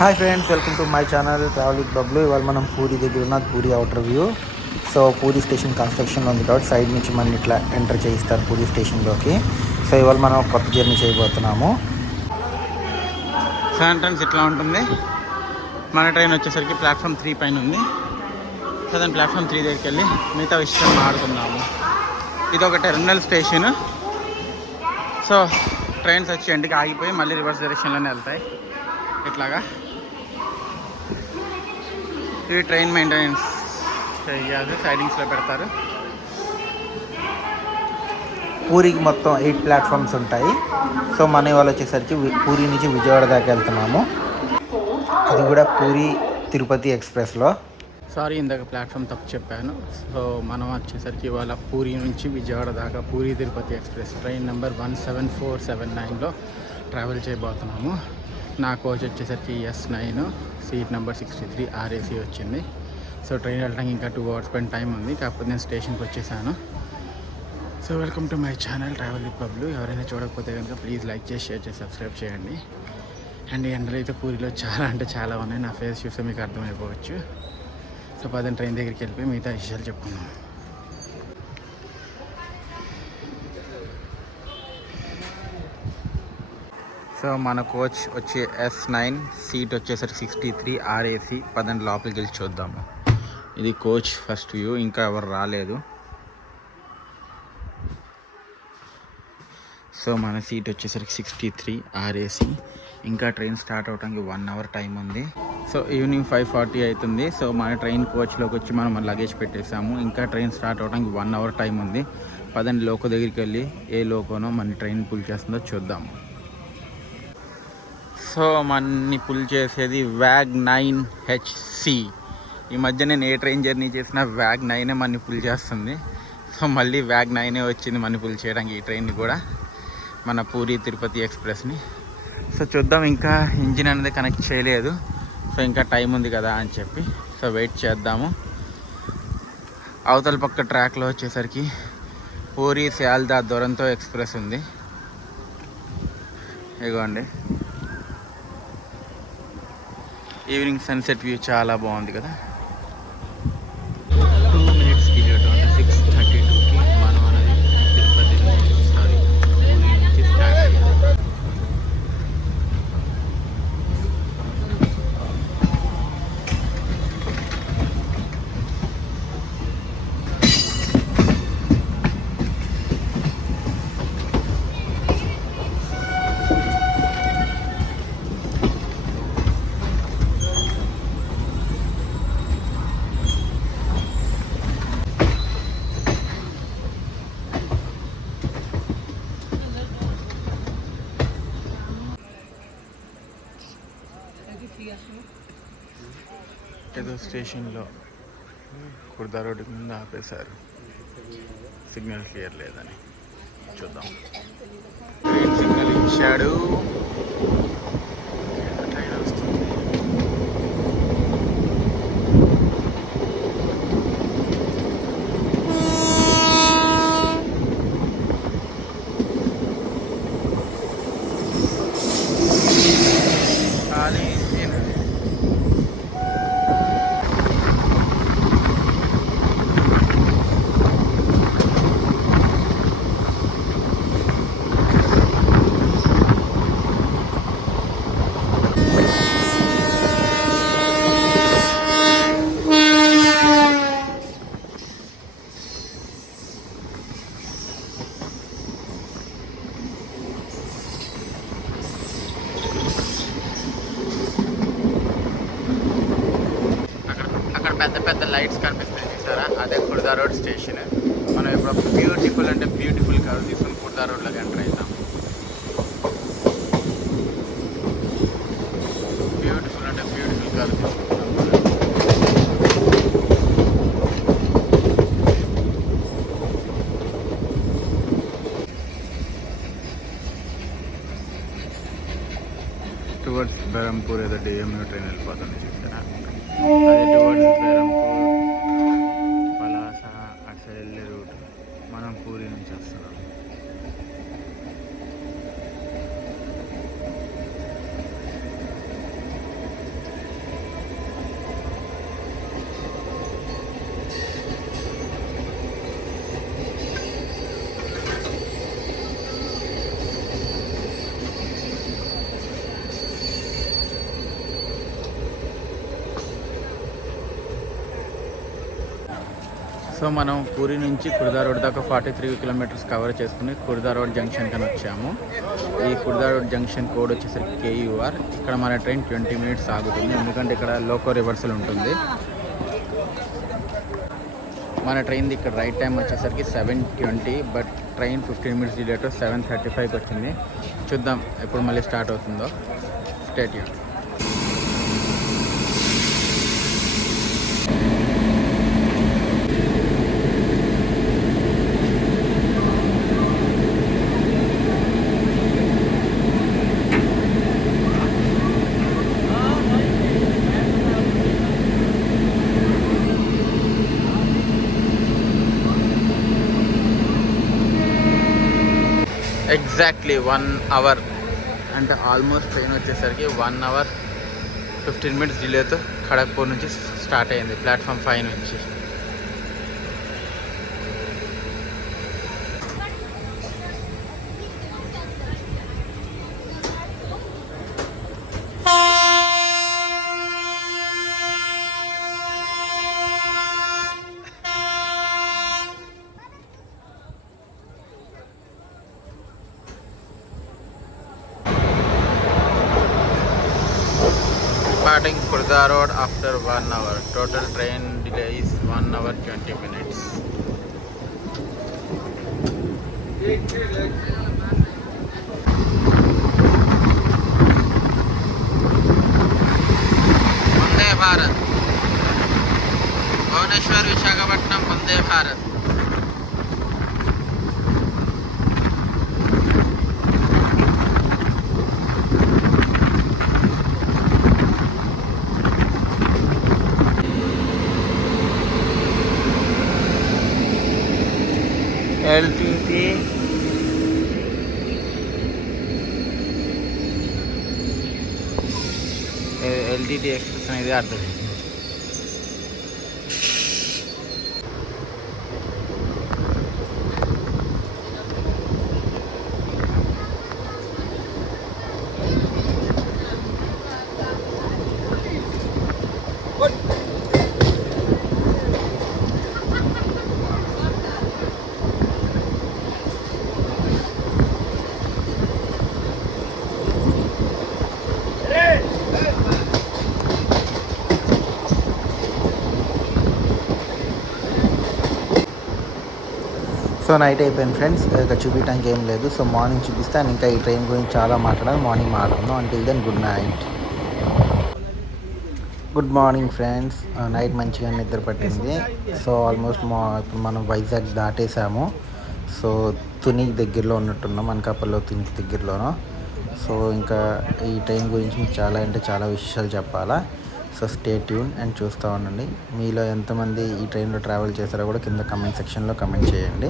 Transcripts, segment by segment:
Hi friends, welcome to my channel travel with Bablu. ఇవాళ మనం పూరి దగ్గర ఉన్న Puri outer view. So Puri station కన్స్ట్రక్షన్లో ఉంది కాబట్టి సైడ్ నుంచి మనం ఇట్లా ఎంటర్ చేయిస్తారు పూరి స్టేషన్లోకి. సో ఇవాళ మనం కొత్త జర్నీ చేయబోతున్నాము. సో ఎంట్రన్స్ ఇట్లా ఉంటుంది. మన ట్రైన్ వచ్చేసరికి ప్లాట్ఫామ్ 3 పైన ఉంది. సో దాని ప్లాట్ఫామ్ 3 దగ్గరికి వెళ్ళి మిగతా విషయం మాట్లాడుకుందాము. ఇది ఒక టెర్మినల్ స్టేషన్. సో ట్రైన్స్ వచ్చి ఎండుకి ఆగిపోయి మళ్ళీ రివర్స్ డైరెక్షన్లోనే వెళ్తాయి. ఇట్లాగా ఇవి ట్రైన్ మెయింటెనెన్స్ చేయాలి, సైడింగ్స్లో పెడతారు. పూరికి మొత్తం 8 ప్లాట్ఫామ్స్ ఉంటాయి. సో మన ఇవాళ వచ్చేసరికి పూరి నుంచి విజయవాడ దాకా వెళ్తున్నాము. అది కూడా పూరి తిరుపతి ఎక్స్ప్రెస్లో. సారీ, ఇందాక ప్లాట్ఫామ్ తప్పు చెప్పాను. సో మనం వచ్చేసరికి ఇవాళ పూరి నుంచి విజయవాడ దాకా Puri Tirupati express train number 17479లో ట్రావెల్ చేయబోతున్నాము. నా కోచ్ వచ్చేసరికి S9 సీట్ నెంబర్ 63 RAC వచ్చింది. సో ట్రైన్ వెళ్ళడానికి ఇంకా 2 hours పైన టైం ఉంది. కాకపోతే నేను స్టేషన్కి వచ్చేసాను. So welcome to my channel travel with Bablu. ఎవరైనా చూడకపోతే కనుక ప్లీజ్ లైక్ చేసి, షేర్ చేసి, సబ్స్క్రైబ్ చేయండి. అండ్ ఎండలు అయితే పూరిలో చాలా ఉన్నాయి. నా ఫేస్ చూస్తే మీకు అర్థమైపోవచ్చు. సో పదని ట్రైన్ దగ్గరికి వెళ్ళిపోయి మిగతా విషయాలు చెప్పుకుందాం. సో మన కోచ్ వచ్చి S9 సీట్ వచ్చేసరికి 63 RAC. పదండి లోపలికి వెళ్ళి చూద్దాము. ఇది కోచ్ ఫస్ట్ వ్యూ, ఇంకా ఎవరు రాలేదు. సో మన సీట్ వచ్చేసరికి 63 RAC. ఇంకా ట్రైన్ స్టార్ట్ అవడానికి 1 hour టైం ఉంది. సో ఈవినింగ్ 5:40 అవుతుంది. సో మన ట్రైన్ కోచ్లోకి వచ్చి మనం మన లగేజ్ పెట్టేసాము. ఇంకా ట్రైన్ స్టార్ట్ అవడానికి 1 hour టైం ఉంది. పదండి లోకో దగ్గరికి వెళ్ళి ఏ లోకోనో మన ట్రైన్ పుల్ చేస్తుందో చూద్దాము. సో మనని పుల్ చేసేది WAG9HC. ఈ మధ్య నేను ఏ ట్రైన్ జర్నీ చేసినా WAG9 మనని పుల్ చేస్తుంది. సో మళ్ళీ WAG9 వచ్చింది మనని పుల్ చేయడానికి ఈ ట్రైన్ని కూడా, మన పూరి తిరుపతి ఎక్స్ప్రెస్ని. సో చూద్దాం, ఇంకా ఇంజిన్ అనేది కనెక్ట్ చేయలేదు. సో ఇంకా టైం ఉంది కదా అని చెప్పి సో వెయిట్ చేద్దాము. అవతల పక్క ట్రాక్లో వచ్చేసరికి పూరి సియాల్దా దురంతో ఎక్స్ప్రెస్ ఉంది. ఇదిగోండి, ఈవినింగ్ సన్సెట్ వ్యూ చాలా బాగుంది కదా. 2 minutes పీరియడ్ అంటే 6:32కి మనం అనేది తిరుపతి నుంచి పూరి నుంచి స్టార్ట్ అయ్యాము. ఏదో స్టేషన్లో కుర్దా రోడ్డు ముందు ఆపేశారు, సిగ్నల్ క్లియర్ లేదని. చూద్దాం. ట్రైన్ సిగ్నల్ ఇచ్చాడు, ట్రైన్ వస్తుంది. ఖాళీ ఇంజిన్. పెద్ద పెద్ద లైట్స్ కనిపిస్తాయి చూసారా, అదే కుర్దా రోడ్ స్టేషన్. మనం ఇప్పుడు బ్యూటిఫుల్ అంటే బ్యూటిఫుల్ కాదు తీసుకుని కుర్దా రోడ్లోకి ఎంటర్ అవుతాం. బ్యూటిఫుల్ అంటే బ్యూటిఫుల్ కాదు తీసుకుంటాం. టువర్డ్స్ బెరంపూర్ ఏదో DMU ట్రైన్ వెళ్ళిపోతుంది చూసారా. అదే టువర్డ్స్ బెరంపూర్, పలాస అటు సైడ్ వెళ్ళే రూట్. మనం పూరి నుంచి వస్తున్నాం. సో మనం పూరి నుంచి కుర్దా రోడ్ దాకా 43 కిలోమీటర్స్ కవర్ చేసుకుని కుర్దా రోడ్ జంక్షన్ కని వచ్చాము. ఈ కుర్దా రోడ్ జంక్షన్ కోడ్ వచ్చేసరికి KUR. ఇక్కడ మన ట్రైన్ 20 మినిట్స్ ఆగుతుంది, ఎందుకంటే ఇక్కడ లోకో రివర్సల్ ఉంటుంది. మన ట్రైన్ది ఇక్కడ రైట్ టైం వచ్చేసరికి 7:20, బట్ ట్రైన్ 15 మినిట్స్ డిలే తో 7:35కి వచ్చింది. చూద్దాం ఎప్పుడు మళ్ళీ స్టార్ట్ అవుతుందో. Stay tune. ఎగ్జాక్ట్లీ 1 అవర్, అంటే ఆల్మోస్ట్ ట్రైన్ వచ్చేసరికి 1 అవర్ 15 మినిట్స్ డిలేతో ఖడగ్పూర్ నుంచి స్టార్ట్ అయింది, ప్లాట్ఫామ్ 5 నుంచి. Departing Khurda Road after 1 hour. Total train delay is 1 hour 20 minutes. Vande Bharat. Bhubaneswar Visakhapatnam Vande Bharat. LTT express అనేది అర్థం. సో నైట్ అయిపోయింది friends, ఇక చూపించడానికి ఏం లేదు. సో మార్నింగ్ చూపిస్తాను, ఇంకా ఈ ట్రైన్ గురించి చాలా మాట్లాడాలి. మార్నింగ్ మాట్లాడుకుందాం. Until then good night. Good morning friends. Night మంచిగా నిద్ర పట్టింది. సో ఆల్మోస్ట్ ఇప్పుడు మనం వైజాగ్ దాటేసాము. సో తునికి దగ్గరలో ఉన్నట్టున్నాం, అనకాపల్లిలో తునికి దగ్గరలోనూ. సో ఇంకా ఈ ట్రైన్ గురించి మీకు చాలా అంటే చాలా విషయాలు చెప్పాలా. సో స్టే ట్యూన్ అండ్ చూస్తూ ఉండండి. మీలో ఎంతమంది ఈ ట్రైన్లో ట్రావెల్ చేస్తారో కూడా కింద కమెంట్ సెక్షన్లో కమెంట్ చేయండి.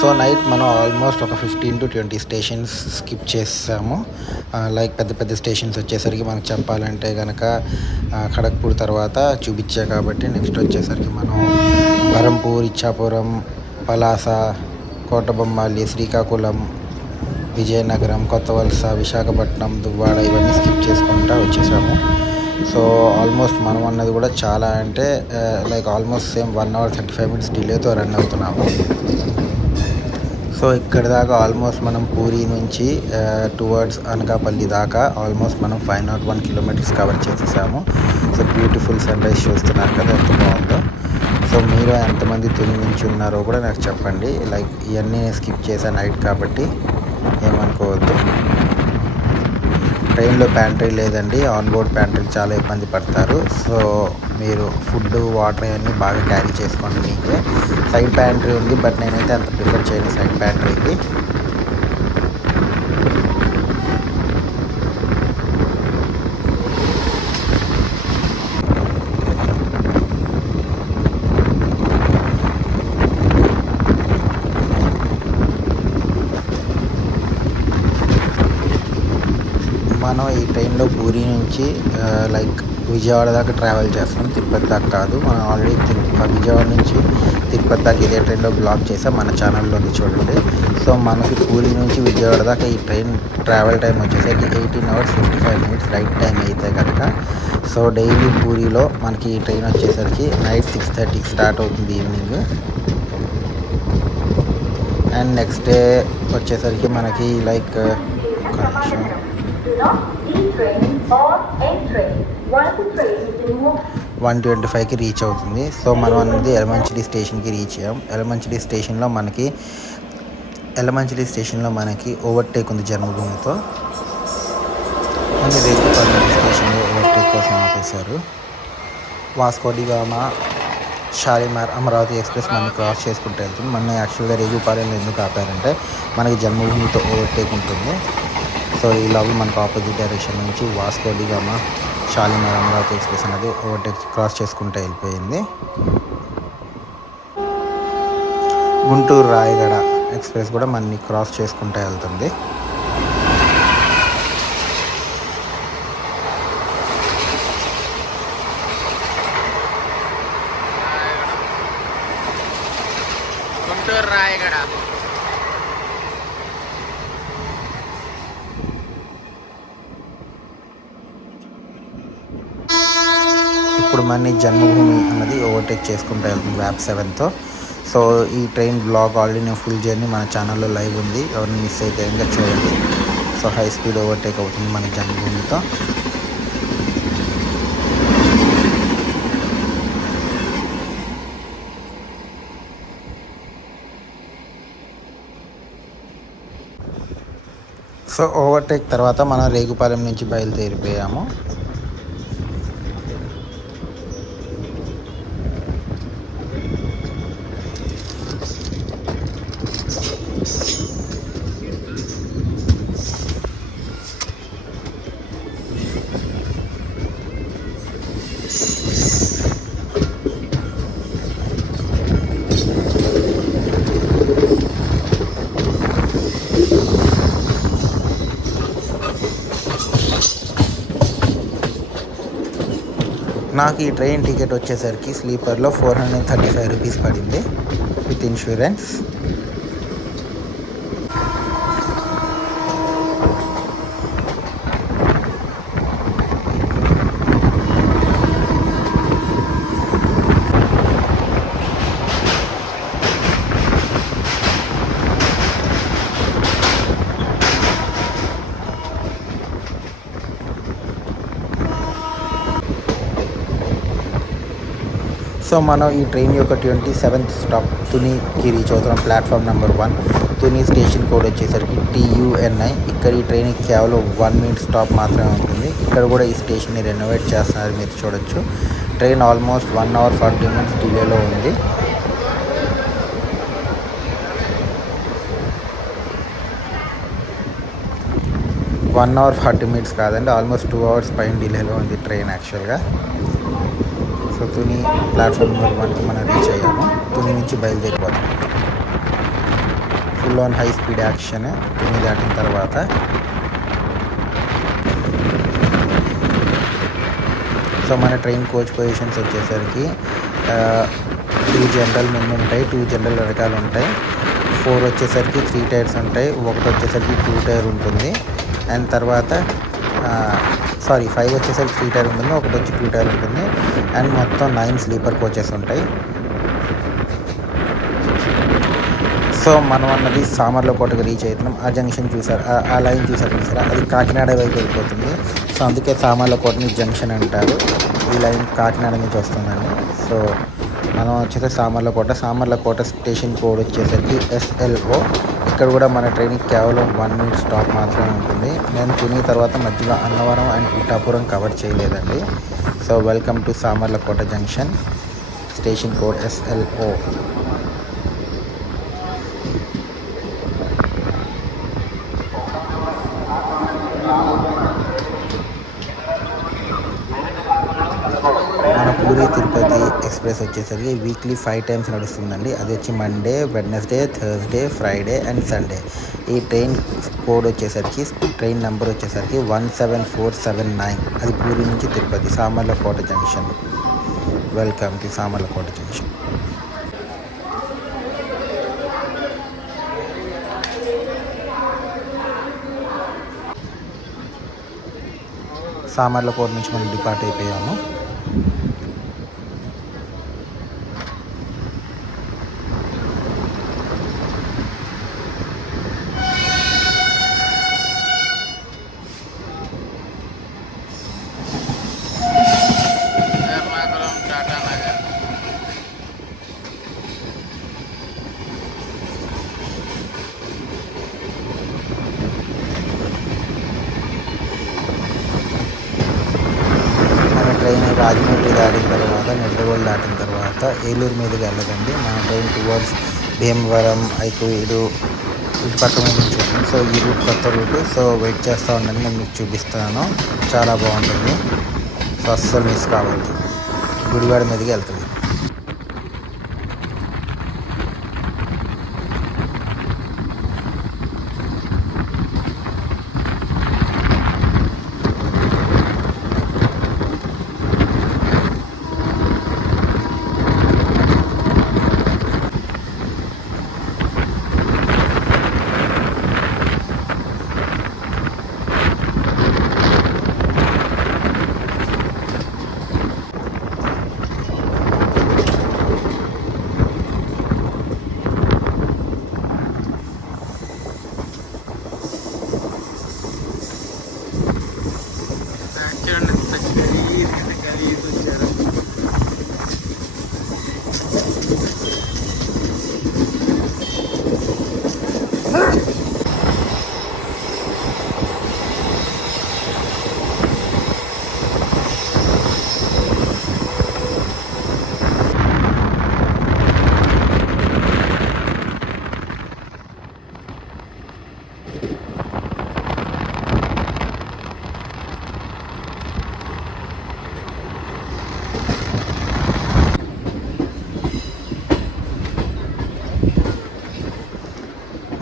సో నైట్ మనం ఆల్మోస్ట్ ఒక 15 to 20 స్టేషన్స్ స్కిప్ చేసాము. లైక్ పెద్ద పెద్ద స్టేషన్స్ వచ్చేసరికి మనకు చెప్పాలంటే కనుక ఖడగ్పూర్ తర్వాత చూపించా కాబట్టి నెక్స్ట్ వచ్చేసరికి మనం బరంపూర్, ఇచ్చాపురం, పలాస, కోటబొమ్మాలి, శ్రీకాకుళం, విజయనగరం, కొత్త వలస, విశాఖపట్నం, దువ్వాడ ఇవన్నీ స్కిప్ చేసుకుంటూ వచ్చేసాము. సో ఆల్మోస్ట్ మనం అన్నది కూడా చాలా అంటే like almost same 1 hour 35 minutes డిలేతో రన్ అవుతున్నాము. సో ఇక్కడ దాకా ఆల్మోస్ట్ మనం పూరి నుంచి టువర్డ్స్ అనకాపల్లి దాకా ఆల్మోస్ట్ మనం 501 kilometers కవర్ చేసేసాము. సో బ్యూటిఫుల్ సన్ రైజ్ చూస్తున్నారు కదా, ఎంత బాగుందో. సో మీరు ఎంతమంది తుని నుంచి ఉన్నారో కూడా నాకు చెప్పండి. లైక్ ఇవన్నీ స్కిప్ చేశాను నైట్ కాబట్టి ఏమనుకోవద్దు. ట్రైన్లో ప్యాంట్రీ లేదండి, ఆన్ బోర్డ్ ప్యాంట్రీకి చాలా ఇబ్బంది పడతారు. సో మీరు ఫుడ్, వాటర్ అవన్నీ బాగా క్యారీ చేసుకోండి. మీకే సైడ్ ప్యాంట్రీ ఉంది, బట్ నేనైతే అంత ప్రిఫర్ చేయను సైడ్ ప్యాంట్రీకి. మనం ఈ ట్రైన్లో పూరి నుంచి లైక్ విజయవాడ దాకా ట్రావెల్ చేస్తాం, తిరుపతి దాకా కాదు. మనం ఆల్రెడీ విజయవాడ నుంచి తిరుపతి దాకా ఇదే ట్రైన్లో బ్లాగ్ చేసాం, మన ఛానల్లోకి చూడండి. సో మనకి పూరి నుంచి విజయవాడ దాకా ఈ ట్రైన్ ట్రావెల్ టైం వచ్చేసరికి 18 hours 55 minutes రైట్ టైం అయితే కనుక. సో డైలీ పూరిలో మనకి ఈ ట్రైన్ వచ్చేసరికి నైట్ 6:30కి స్టార్ట్ అవుతుంది ఈవినింగ్. అండ్ నెక్స్ట్ డే వచ్చేసరికి మనకి లైక్ ఒక్క నిమిషం 1:25కి రీచ్ అవుతుంది. సో మనం అనేది ఎలమంచిలి స్టేషన్కి రీచ్ అయ్యాం. ఎలమంచిలి స్టేషన్లో మనకి ఓవర్టేక్ ఉంది జన్మభూమితో. మళ్ళీ రేకుపాలెం స్టేషన్లో ఓవర్టేక్ కోసం ఆపేశారు. వాస్కో డి గామా, షాలిమార్, అమరావతి ఎక్స్ప్రెస్ మనం క్రాస్ చేసుకుంటూ వెళ్తుంది. మన యాక్చువల్గా రేగుపాలెంలో ఎందుకు ఆపారంటే మనకి జన్మభూమితో ఓవర్టేక్ ఉంటుంది. సో ఈ లోపల మనకు ఆపోజిట్ డైరెక్షన్ నుంచి వాస్కో డి గామా, షాలిమార్, అమరావతి ఎక్స్ప్రెస్ అనేది ఓవర్టేక్ క్రాస్ చేసుకుంటూ వెళ్ళిపోయింది. గుంటూరు రాయగడ ఎక్స్ప్రెస్ కూడా మనని క్రాస్ చేసుకుంటూ వెళ్తుంది. గుంటూరు రాయగడ ఇప్పుడు మన జన్మభూమి అన్నది ఓవర్టేక్ చేసుకుంటూ వెళ్తుంది వ్యాప్ 7తో. సో ఈ ట్రైన్ బ్లాగ్ ఆల్రెడీ నేను ఫుల్ జర్నీ మన ఛానల్లో లైవ్ ఉంది, ఎవరిని మిస్ అయితే ఇంకా చూడండి. సో హై స్పీడ్ ఓవర్టేక్ అవుతుంది మన జన్మభూమితో. సో ఓవర్టేక్ తర్వాత మనం రేగుపాలెం నుంచి బయలుదేరిపోయాము. నాకు ఈ ట్రైన్ టికెట్ వచ్చేసరికి స్లీపర్లో 435 రూపీస్ పడింది విత్ ఇన్సూరెన్స్. సో మనం ఈ ట్రైన్ యొక్క 27th స్టాప్ తునికి రీచ్ అవుతున్నాం. Platform number 1 Tuni station code వచ్చేసరికి TUNI. ఇక్కడ ఈ ట్రైన్ కేవలం 1 minute స్టాప్ మాత్రమే ఉంటుంది. ఇక్కడ కూడా ఈ స్టేషన్ని రెనోవేట్ చేస్తున్నారు, మీరు చూడొచ్చు. ట్రైన్ ఆల్మోస్ట్ 1 hour 40 minutes డిలేలో ఉంది. వన్ అవర్ 40 minutes కాదండి, ఆల్మోస్ట్ 2 hours పైన డిలేలో ఉంది ట్రైన్ యాక్చువల్గా. సో తుని ప్లాట్ఫామ్ నెంబర్ 1కి మనం రీచ్ అయ్యాము. తుని నుంచి బయలుదేరిపోతాం. Full on high speed action Tuni దాటిన తర్వాత. సో మన ట్రైన్ కోచ్ పొజిషన్స్ వచ్చేసరికి 2 జనరల్ ముందు ఉంటాయి, 2 జనరల్ వెనకాల ఉంటాయి. 4 వచ్చేసరికి 3 టైర్స్ ఉంటాయి, 1 వచ్చేసరికి 2 టైర్ ఉంటుంది. అండ్ తర్వాత 5 వచ్చేసరికి 3 టైర్ ఉంటుంది, 1 వచ్చి 2 టైర్ ఉంటుంది. అండ్ మొత్తం 9 స్లీపర్ కోచెస్ ఉంటాయి. సో మనం అన్నది సామర్లకోటకి రీచ్ అవుతున్నాం. ఆ జంక్షన్ చూసారు, ఆ లైన్ చూసారా, అది కాకినాడ వైపు వెళ్ళిపోతుంది. సో అందుకే సామర్లకోటని జంక్షన్ అంటారు. ఈ లైన్ కాకినాడ నుంచి వస్తుందండి. సో మనం వచ్చేసరికి సామర్లకోట స్టేషన్ కోడ్ వచ్చేసరికి SLO. ఇక్కడ కూడా మన ట్రైన్కి కేవలం 1 minute స్టాప్ మాత్రమే ఉంటుంది. నేను తుని తర్వాత మధ్యలో అన్నవరం అండ్ పిఠాపురం కవర్ చేయలేదండి. So welcome to Samarlakota junction, station code SLO. మన పూరి తిరుపతి ఎక్స్ప్రెస్ వచ్చేసరికి వీక్లీ 5 times నడుస్తుందండి. అది వచ్చి Monday, Wednesday, Thursday, Friday and Sunday. ఈ ట్రైన్ కోడ్ వచ్చేసరికి, ట్రైన్ నెంబర్ వచ్చేసరికి 17479. అది పూరి నుంచి Tirupati, Samarlakota junction. Welcome to Samarlakota junction. Samarlakota నుంచి మనం డిపార్ట్ అయిపోయాము. ట్రైన్ రాజమండ్రి దాటిన తర్వాత నిద్రగోలు దాటిన తర్వాత ఏలూరు మీదుగా వెళ్ళదండి. మన ట్రైన్ టువర్డ్స్ భీమవరం ఐకోవీడు ఇటు పక్క మీద నుంచి ఉంటుంది. సో ఈ రూట్ కొత్త రూట్. సో వెయిట్ చేస్తూ ఉండండి, నేను మీకు చూపిస్తాను. చాలా బాగుంటుంది. సో అస్సలు మిస్ కావద్దు. గుడివాడ మీదుగా వెళ్తుంది.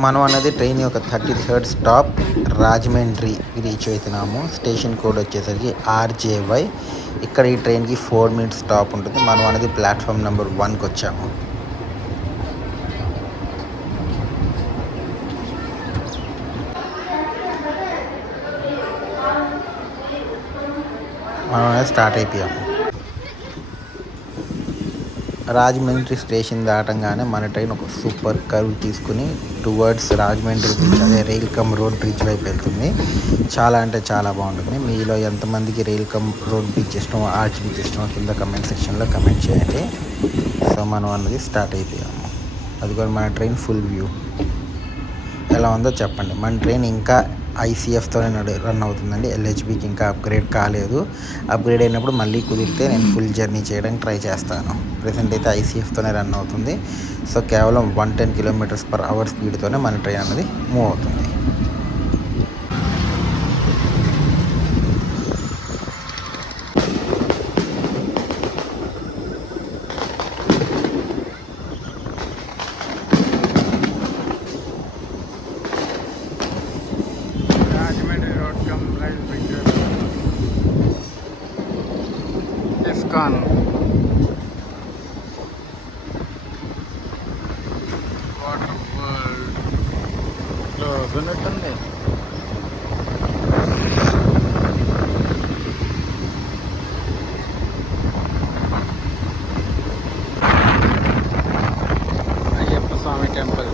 మనం అనేది ట్రైన్ యొక్క 33rd స్టాప్ రాజమండ్రి రీచ్ అవుతున్నాము. స్టేషన్ కోడ్ వచ్చేసరికి RJY. ఇక్కడ ఈ ట్రైన్కి 4 minutes స్టాప్ ఉంటుంది. మనం అనేది ప్లాట్ఫామ్ నెంబర్ 1కి వచ్చాము. మనం అనేది స్టార్ట్ అయిపోయాము. రాజమండ్రి స్టేషన్ దాటంగానే మన ట్రైన్ ఒక సూపర్ కర్వ్ తీసుకుని టువర్డ్స్ రాజమండ్రి బ్రిడ్జ్, అదే రైల్ కమ్ రోడ్ బ్రిడ్జ్ వైపు వెళ్తుంది. చాలా అంటే చాలా బాగుంటుంది. మీలో ఎంతమందికి రైల్ కమ్ రోడ్ బ్రిడ్జ్ ఇష్టమో, ఆర్చ్ బ్రిడ్జ్ ఇష్టమో కింద కమెంట్ సెక్షన్లో కమెంట్ చేయండి. సో మనం అన్నది స్టార్ట్ అయిపోయాము. అది కూడా మన ట్రైన్ ఫుల్ వ్యూ ఎలా ఉందో చెప్పండి. మన ట్రైన్ ఇంకా ICFతోనే రన్ అవుతుందండి. LHBకి ఇంకా అప్గ్రేడ్ కాలేదు. అప్గ్రేడ్ అయినప్పుడు మళ్ళీ కుదిరితే నేను ఫుల్ జర్నీ చేయడానికి ట్రై చేస్తాను. ప్రెసెంట్ అయితే ICFతోనే రన్ అవుతుంది. సో కేవలం 110 km/h స్పీడ్తోనే మన ట్రైన్ అనేది మూవ్ అవుతుంది. ISKCON వాటర్ వరల్డ్ క్లోజ్ ఉన్నట్టుంది. అయ్యప్ప స్వామి టెంపుల్.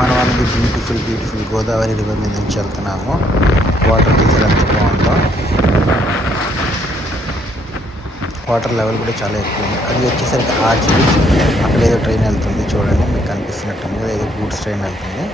మనం అనేది బ్యూటిఫుల్ గోదావరి రివర్ మీద నుంచి వెళ్తున్నాము. వాటర్ డీజిల్ ఎంత బాగుందో. వాటర్ లెవెల్ కూడా చాలా ఎక్కువ ఉంది. అది వచ్చేసరికి ఆర్చ్ బ్రిడ్జ్. అక్కడ ఏదో ట్రైన్ వెళ్తుంది చూడండి, మీకు కనిపిస్తున్నట్టుంది కదా, ఏదో గూడ్స్ ట్రైన్ వెళ్తుంది.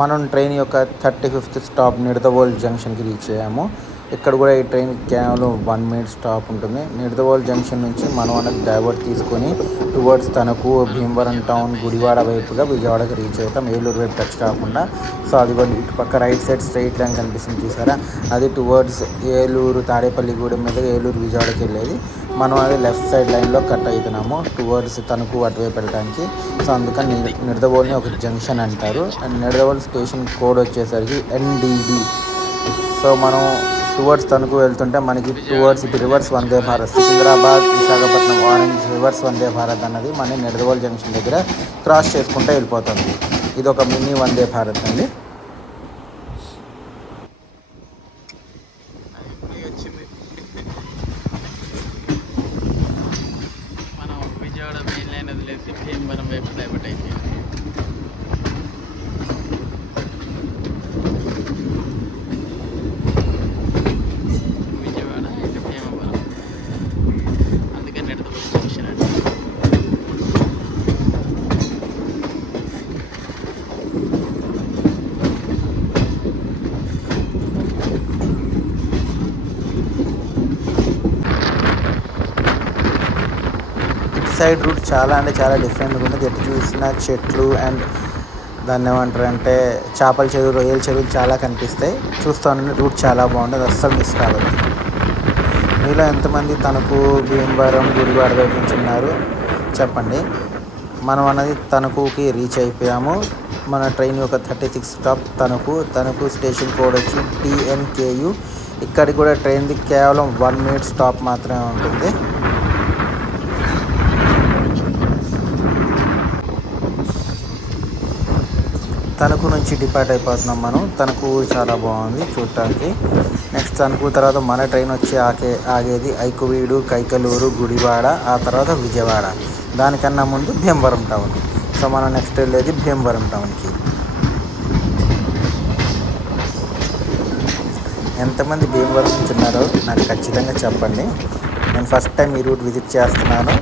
మనం ట్రైన్ యొక్క 35th స్టాప్ నిడదవోలు జంక్షన్కి రీచ్ అయ్యాము. ఇక్కడ కూడా ఈ ట్రైన్ కేవలం 1 మినిట్ స్టాప్ ఉంటుంది. నిడదవోలు జంక్షన్ నుంచి మనం అనేది డైవర్ట్ తీసుకొని టువర్డ్స్ తణుకు, భీమవరం టౌన్, గుడివాడ వైపుగా విజయవాడకి రీచ్ అవుతాం, ఏలూరు వైపు టచ్ కాకుండా. సో అది ఇటు పక్క రైట్ సైడ్ స్ట్రైట్ లైన్ కనిపిస్తుంది చూసారా, అది టువర్డ్స్ ఏలూరు తాడేపల్లిగూడెం మీద ఏలూరు విజయవాడకి వెళ్ళేది. మనం అది లెఫ్ట్ సైడ్ లైన్లో కట్ అవుతున్నాము టువర్డ్స్ తణుకు అటువైపు వెళ్ళడానికి. సో అందుకని నిడదవోలుని ఒక జంక్షన్ అంటారు. అండ్ నిడదవోలు స్టేషన్ కోడ్ వచ్చేసరికి NDD. సో మనం టువర్డ్స్ తణుకు వెళ్తుంటే మనకి టువర్డ్స్ ఇటు reverse Vande Bharat, Secunderabad, Visakhapatnam, orange reverse Vande Bharat అన్నది మన నిడదవోలు జంక్షన్ దగ్గర క్రాస్ చేసుకుంటూ వెళ్ళిపోతుంది. ఇది ఒక మినీ వందే భారత్ అండి. మనం విజయవాడ మెయిన్ లైన్ వదిలేసి భీమవరం వైపు డైవర్ట్ అయిపోయింది. విజయవాడ ఇటు భీమవరం, అందుకే నిడదవోలు జంక్షన్ అండి. సైడ్ రూట్ చాలా అంటే చాలా డిఫరెంట్గా ఉంటుంది. ఎటు చూసిన చెట్లు అండ్ దాన్ని ఏమంటారంటే చేపల చెరువు, రొయ్యల చెరువులు చాలా కనిపిస్తాయి. చూస్తాను రూట్ చాలా బాగుంటుంది, అస్సలు మిస్ కావద్దు. మీలో ఎంతమంది తణుకు, భీమవరం, గుడివాడ వైపు నుంచి ఉన్నారు చెప్పండి. మనం అనేది తణుకుకి రీచ్ అయిపోయాము. మన ట్రైన్ యొక్క 36 స్టాప్ తణుకు స్టేషన్ కోడ్ వచ్చి TNKU. ఇక్కడికి కూడా ట్రైన్ది కేవలం 1 మినిట్ స్టాప్ మాత్రమే ఉంటుంది. తణుకు నుంచి డిపార్ట్ అయిపోతున్నాం మనం. తణుకు చాలా బాగుంది చూడటానికి. నెక్స్ట్ తణుకు తర్వాత మన ట్రైన్ వచ్చి ఆగేది ఐకువీడు, కైకలూరు, గుడివాడ, ఆ తర్వాత విజయవాడ. దానికన్నా ముందు భీమవరం టౌన్. సో మనం నెక్స్ట్ వెళ్ళేది భీమవరం టౌన్కి. ఎంతమంది భీమవరం నుంచి ఉన్నారో నాకు ఖచ్చితంగా చెప్పండి. నేను ఫస్ట్ టైం ఈ రూట్ విజిట్ చేస్తున్నాను.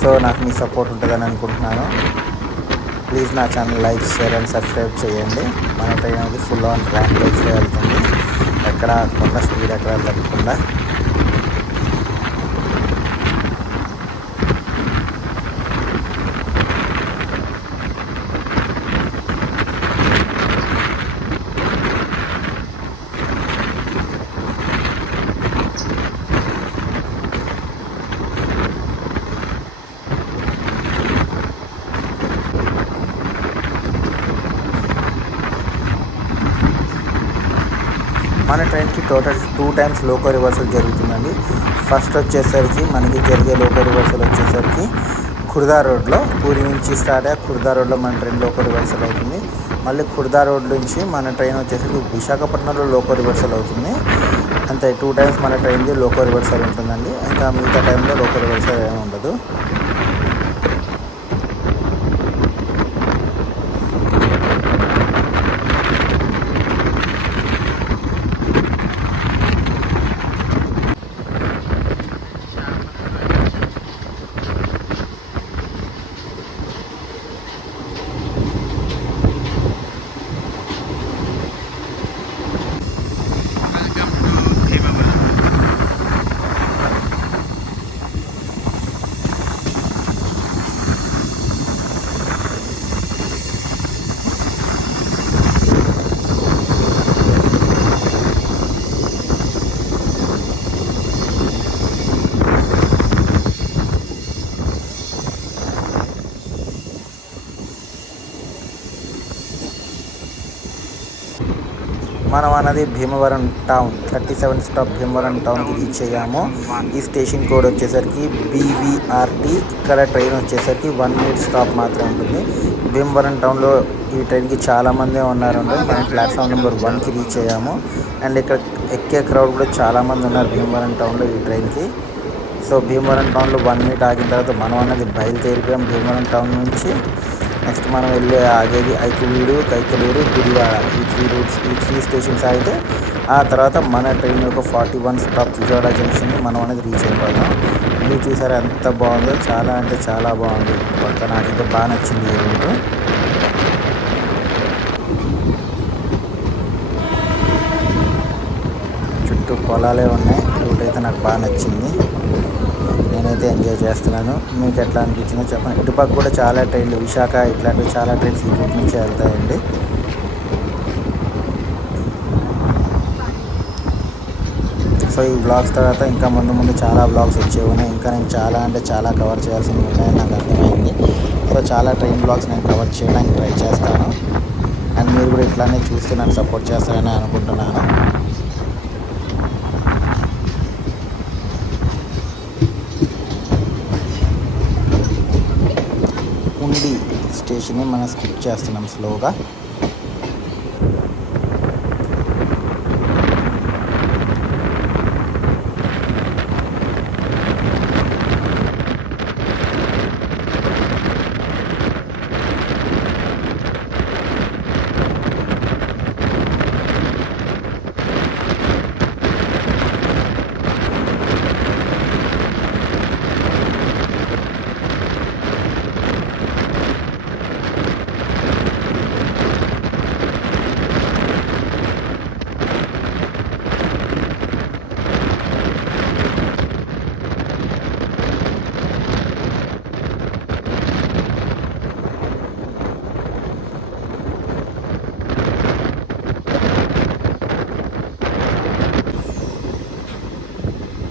సో నాకు మీ సపోర్ట్ ఉంటుందని అనుకుంటున్నాను. ప్లీజ్ నా channel like, share and subscribe చేయండి. మన ట్రైన్ అనేది ఫుల్ ఆన్ ర్యాంక్లోకి వెళ్తుంది, ఎక్కడ కొంత స్పీడ్ ఎక్కడ తగ్గకుండా. మన ట్రైన్కి టోటల్ 2 టైమ్స్ లోకో రివర్సల్ జరుగుతుందండి. ఫస్ట్ వచ్చేసరికి మనకి జరిగే లోకో రివర్సల్ వచ్చేసరికి ఖుర్దా రోడ్లో, పూరి నుంచి స్టార్ట్ అయ్యి ఖుర్దా రోడ్లో మన ట్రైన్ లోకో రివర్సల్ అవుతుంది. మళ్ళీ ఖుర్దా రోడ్ నుంచి మన ట్రైన్ వచ్చేసరికి విశాఖపట్నంలో లోకో రివర్సల్ అవుతుంది. అంతే 2 టైమ్స్ మన ట్రైన్ది లోకో రివర్సల్ ఉంటుందండి. ఇంకా మిగతా టైంలో లోకో రివర్సల్ ఏమి ఉండదు. మనం అన్నది భీమవరం టౌన్ 37 స్టాప్ భీమవరం టౌన్కి రీచ్ అయ్యాము. ఈ స్టేషన్ కోడ్ వచ్చేసరికి BVRT. ఇక్కడ ట్రైన్ వచ్చేసరికి 1 మినిట్ స్టాప్ మాత్రమే ఉంటుంది. భీమవరం టౌన్లో ఈ ట్రైన్కి చాలామందే ఉన్నారండి. మనం ప్లాట్ఫామ్ నెంబర్ 1కి రీచ్ అయ్యాము. అండ్ ఇక్కడ ఎక్కే క్రౌడ్ కూడా చాలామంది ఉన్నారు భీమవరం టౌన్లో ఈ ట్రైన్కి. సో భీమవరం టౌన్లో 1 మినిట్ ఆగిన తర్వాత మనం అన్నది బయలుదేరిపోయాం భీమవరం టౌన్ నుంచి. నెక్స్ట్ మనం ఆగేది ఐకువీడు, కైకలూరు, గుడివాడ, ఈ 3 స్టేషన్స్ ఆగితే ఆ తర్వాత మన ట్రైన్ యొక్క 41 స్టాప్ విజయవాడ జంక్షన్ని మనం అనేది రీచ్ అయిపోతాం. మీరు చూసారా ఎంత బాగుందో, చాలా అంటే చాలా బాగుంది. పక్క నాకైతే బాగా నచ్చింది ఈ రూట్. చుట్టూ పొలాలే ఉన్నాయి. రూట్ అయితే నాకు బాగా నచ్చింది. నేనైతే ఎంజాయ్ చేస్తున్నాను. మీకు ఎట్లా అనిపించిందో చెప్పండి. ఇటుపక్క కూడా చాలా ట్రైన్లు, విశాఖ ఇట్లాంటివి చాలా ట్రైన్స్ ఈ రూట్ నుంచి వెళ్తాయండి. సో ఈ బ్లాగ్స్ తర్వాత ఇంకా ముందు చాలా బ్లాగ్స్ వచ్చేవి ఉన్నాయి. ఇంకా నేను చాలా కవర్ చేయాల్సినవి ఉన్నాయని నాకు అర్థమైంది. సో చాలా ట్రైన్ బ్లాగ్స్ నేను కవర్ చేయడానికి ట్రై చేస్తాను. అండ్ మీరు కూడా ఇట్లానే చూస్తూ నన్ను సపోర్ట్ చేస్తారని అనుకుంటున్నాను. ఉండి స్టేషన్ని మనం స్కిప్ చేస్తున్నాం స్లోగా.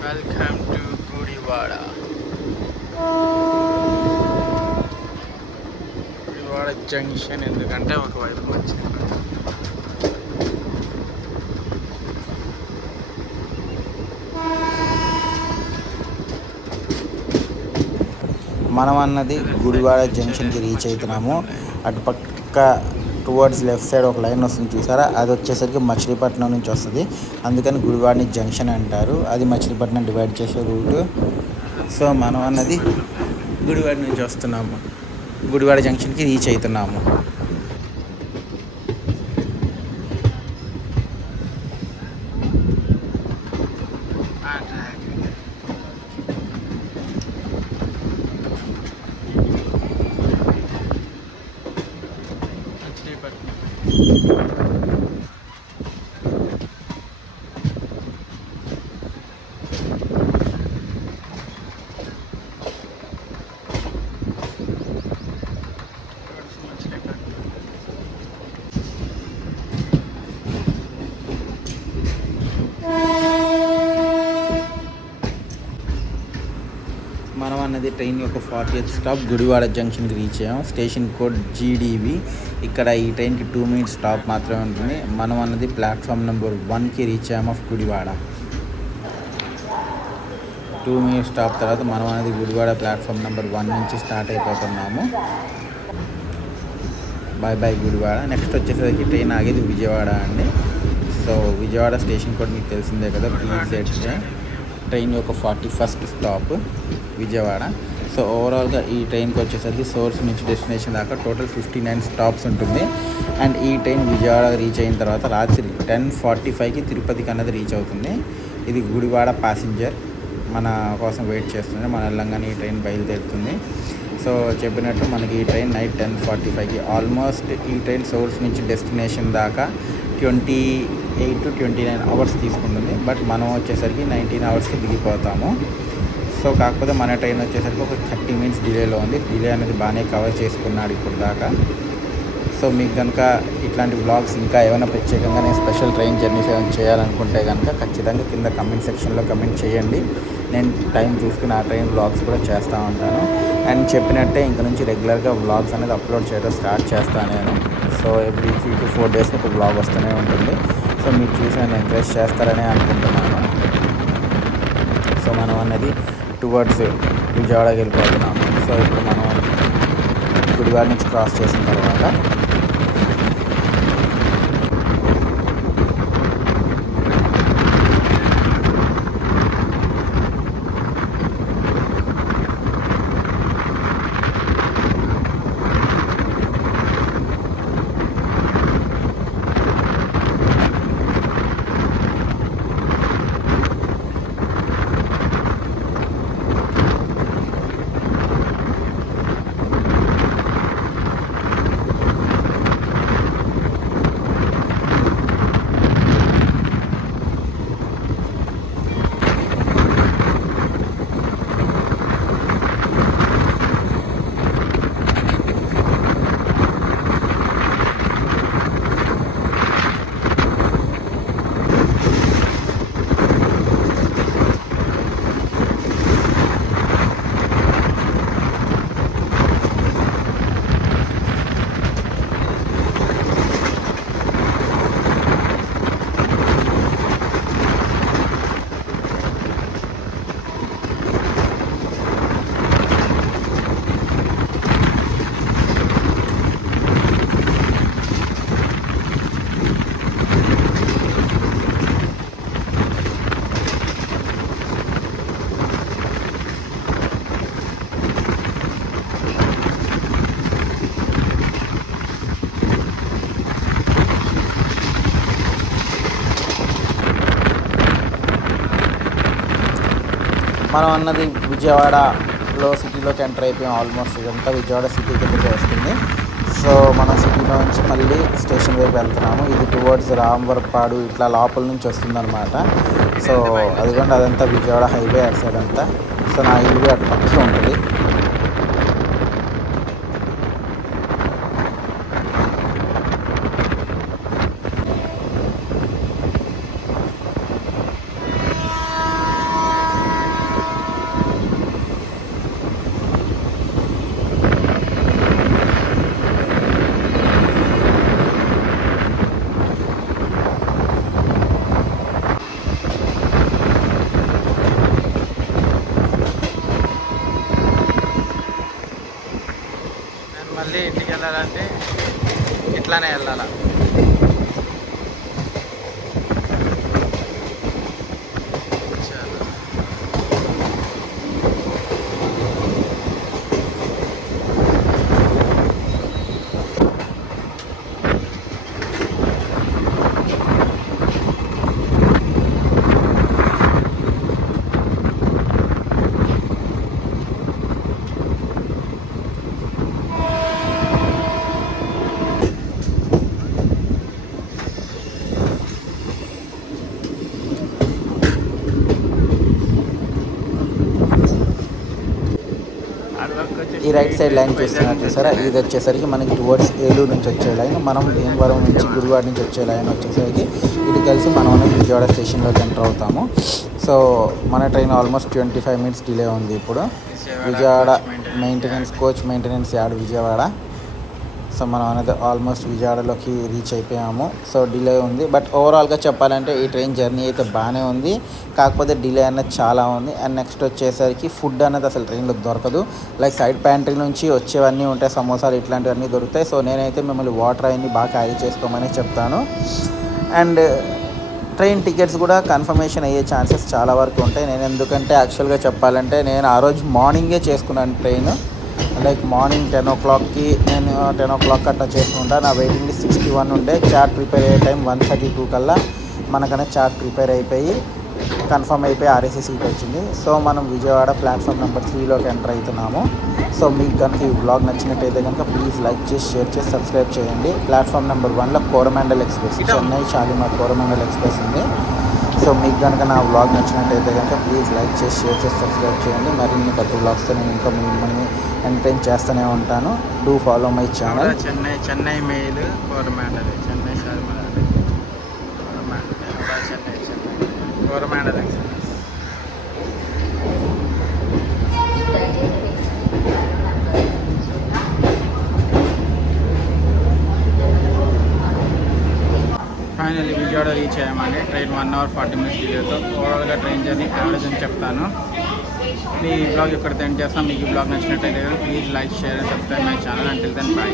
Welcome to Gudivada. Gudivada junction ఎందుకంటే ఒకవైపు మంచిది. మనం అన్నది గుడివాడ జంక్షన్కి రీచ్ అవుతున్నాము. అటుపక్క టువర్డ్స్ లెఫ్ట్ సైడ్ ఒక లైన్ వస్తుంది చూసారా, అది వచ్చేసరికి మచిలీపట్నం నుంచి వస్తుంది. అందుకని గుడివాడని జంక్షన్ అంటారు. అది మచిలీపట్నం డివైడ్ చేసే రూట్. సో మనం అన్నది గుడివాడ నుంచి వస్తున్నాము, గుడివాడ జంక్షన్కి రీచ్ అవుతున్నాము. మనం అన్నది ట్రైన్ యొక్క 40th స్టాప్ గుడివాడ జంక్షన్కి రీచ్ అయ్యాం. Station code GDV. ఇక్కడ ఈ ట్రైన్కి 2 minutes స్టాప్ మాత్రమే ఉంటుంది. మనం అన్నది ప్లాట్ఫామ్ నెంబర్ 1కి రీచ్ అయ్యాం ఆఫ్ గుడివాడ. 2 minutes స్టాప్ తర్వాత మనం అనేది గుడివాడ ప్లాట్ఫామ్ నెంబర్ 1 నుంచి స్టార్ట్ అయిపోతున్నాము. బాయ్ గుడివాడ. నెక్స్ట్ వచ్చేసరికి ట్రైన్ ఆగేది విజయవాడ అండి. సో విజయవాడ స్టేషన్ కోడ్ మీకు తెలిసిందే కదా, PZ. ట్రైన్ యొక్క 41st స్టాప్ విజయవాడ. సో ఓవరాల్గా ఈ ట్రైన్కి వచ్చేసరికి సోర్స్ నుంచి డెస్టినేషన్ దాకా టోటల్ 59 స్టాప్స్ ఉంటుంది. అండ్ ఈ ట్రైన్ విజయవాడ రీచ్ అయిన తర్వాత రాత్రి 10:45కి తిరుపతికి అన్నది రీచ్ అవుతుంది. ఇది గుడివాడ ప్యాసింజర్ మన కోసం వెయిట్ చేస్తుంది. మన వెళ్ళంగానే ఈ ట్రైన్ బయలుదేరుతుంది. సో చెప్పినట్టు మనకి ఈ ట్రైన్ నైట్ 10:45కి ఆల్మోస్ట్ ఈ ట్రైన్ సోర్స్ నుంచి డెస్టినేషన్ దాకా 28 to 29 hours తీసుకుంటుంది. బట్ మనం వచ్చేసరికి 19 hours దిగిపోతాము. సో కాకపోతే మన ట్రైన్ వచ్చేసరికి ఒక 30 minutes డిలేలో ఉంది. డిలే అనేది బాగానే కవర్ చేసుకున్నాడు ఇప్పుడు దాకా. సో మీకు కనుక ఇట్లాంటి వ్లాగ్స్ ఇంకా ఏమైనా ప్రత్యేకంగా నేను స్పెషల్ ట్రైన్ జర్నీస్ ఏమైనా చేయాలనుకుంటే కనుక ఖచ్చితంగా కింద కమెంట్ సెక్షన్లో కమెంట్ చేయండి. నేను టైం చూసుకుని ఆ ట్రైన్ వ్లాగ్స్ కూడా చేస్తూ ఉంటాను. అండ్ చెప్పినట్టే ఇంక నుంచి రెగ్యులర్గా వ్లాగ్స్ అనేది అప్లోడ్ చేయడం స్టార్ట్ చేస్తాను నేను. సో ఎవ్రీ 3 to 4 days ఒక వ్లాగ్ వస్తూనే ఉంటుంది. సో మీరు చూసి నన్ను ఎంకరేజ్ చేస్తారని అనుకుంటున్నాను. సో మనం అనేది టువర్డ్స్ విజయవాడకి వెళ్ళిపోతున్నాము. సో ఇప్పుడు మనం గుడివాడ నుంచి క్రాస్ చేసిన తర్వాత మనం అన్నది విజయవాడలో సిటీలోకి ఎంటర్ అయిపోయాం. ఆల్మోస్ట్ ఇదంతా విజయవాడ సిటీ కిందకి వస్తుంది. సో మనం సిటీలో నుంచి మళ్ళీ స్టేషన్ వైపు వెళ్తున్నాము. ఇది టువర్డ్స్ రామవరపాడు ఇట్లా లోపల నుంచి వస్తుందన్నమాట. సో అదిగోండి అదంతా విజయవాడ హైవే అటు సైడ్ అంతా. సో నా ఇల్లు అటు పక్కన ఉంటుంది. మళ్ళీ ఇంటికి వెళ్ళాలంటే ఇట్లానే వెళ్ళాలా. ఈ రైట్ సైడ్ లైన్ చూస్తున్నారు చూసారా, ఇది వచ్చేసరికి మనకి టువర్డ్స్ ఏలూరు నుంచి వచ్చే లైన్. మనం భీమవరం నుంచి గుడివాడ నుంచి వచ్చే లైన్ వచ్చేసరికి ఇటు కలిసి మనం విజయవాడ స్టేషన్లోకి ఎంటర్ అవుతాము. సో మన ట్రైన్ ఆల్మోస్ట్ 25 మినిట్స్ డిలే ఉంది. ఇప్పుడు Vijayawada maintenance coach maintenance yard Vijayawada. So మనం అనేది ఆల్మోస్ట్ విజయవాడలోకి రీచ్ అయిపోయాము. సో డిలే ఉంది, బట్ ఓవరాల్గా చెప్పాలంటే ఈ ట్రైన్ జర్నీ అయితే బాగానే ఉంది. కాకపోతే డిలే అనేది చాలా ఉంది. అండ్ నెక్స్ట్ వచ్చేసరికి ఫుడ్ అనేది అసలు ట్రైన్లో దొరకదు. లైక్ సైడ్ ప్యాంట్రీ నుంచి వచ్చేవన్నీ ఉంటాయి, సమోసాలు ఇట్లాంటివన్నీ దొరుకుతాయి. సో నేనైతే మిమ్మల్ని వాటర్ అవన్నీ బాగా క్యారీ చేసుకోమని చెప్తాను. అండ్ ట్రైన్ టికెట్స్ కూడా కన్ఫర్మేషన్ అయ్యే ఛాన్సెస్ చాలా వరకు ఉంటాయి. నేను ఎందుకంటే యాక్చువల్గా చెప్పాలంటే నేను ఆ రోజు మార్నింగే చేసుకున్నాను ట్రైన్. లైక్ మార్నింగ్ 10 o'clockకి నేను 10 o'clock అట్లా చేసుకుంటా. నా వెయిటింగ్ 61 ఉండే. చార్ట్ ప్రిపేర్ అయ్యే టైం 1:32 కల్లా మనకనే చార్ట్ ప్రిపేర్ అయిపోయి కన్ఫర్మ్ అయిపోయి ఆర్ఏసీ సీట్ వచ్చింది. సో మనం విజయవాడ ప్లాట్ఫామ్ నెంబర్ 3లోకి ఎంటర్ అవుతున్నాము. సో మీకు కనుక ఈ వ్లాగ్ నచ్చినట్టయితే కనుక ప్లీజ్ లైక్ చేసి షేర్ చేసి సబ్స్క్రైబ్ చేయండి. ప్లాట్ఫామ్ నెంబర్ 1లో కోరమాండల్ ఎక్స్ప్రెస్, చెన్నై షాలిమార్ కోరమాండల్ ఎక్స్ప్రెస్ ఉంది. సో మీకు కనుక నా వ్లాగ్ నచ్చినట్టయితే కనుక ప్లీజ్ లైక్ చేసి షేర్ చేసి సబ్స్క్రైబ్ చేయండి. మరిన్ని కొత్త వ్లాగ్స్తో నేను ఇంకా మిమ్మల్ని ఎంటర్టైన్ చేస్తూనే ఉంటాను. Do follow my channel. Chennai mail Coromandel, Chennai Shalimar Coromandel express. Finally Vijayawada reach అయ్యామండి. ట్రైన్ 1 hour 40 minutes డిలేతో. ఓవరాల్గా ట్రైన్ జర్నీ యావరేజ్ అని చెప్తాను. మీ బ్లాగ్ ఎక్కడితో ఎండ్ చేస్తాం. మీకు ఈ బ్లాగ్ నచ్చినట్టయితే please like share and subscribe my channel. Until then bye.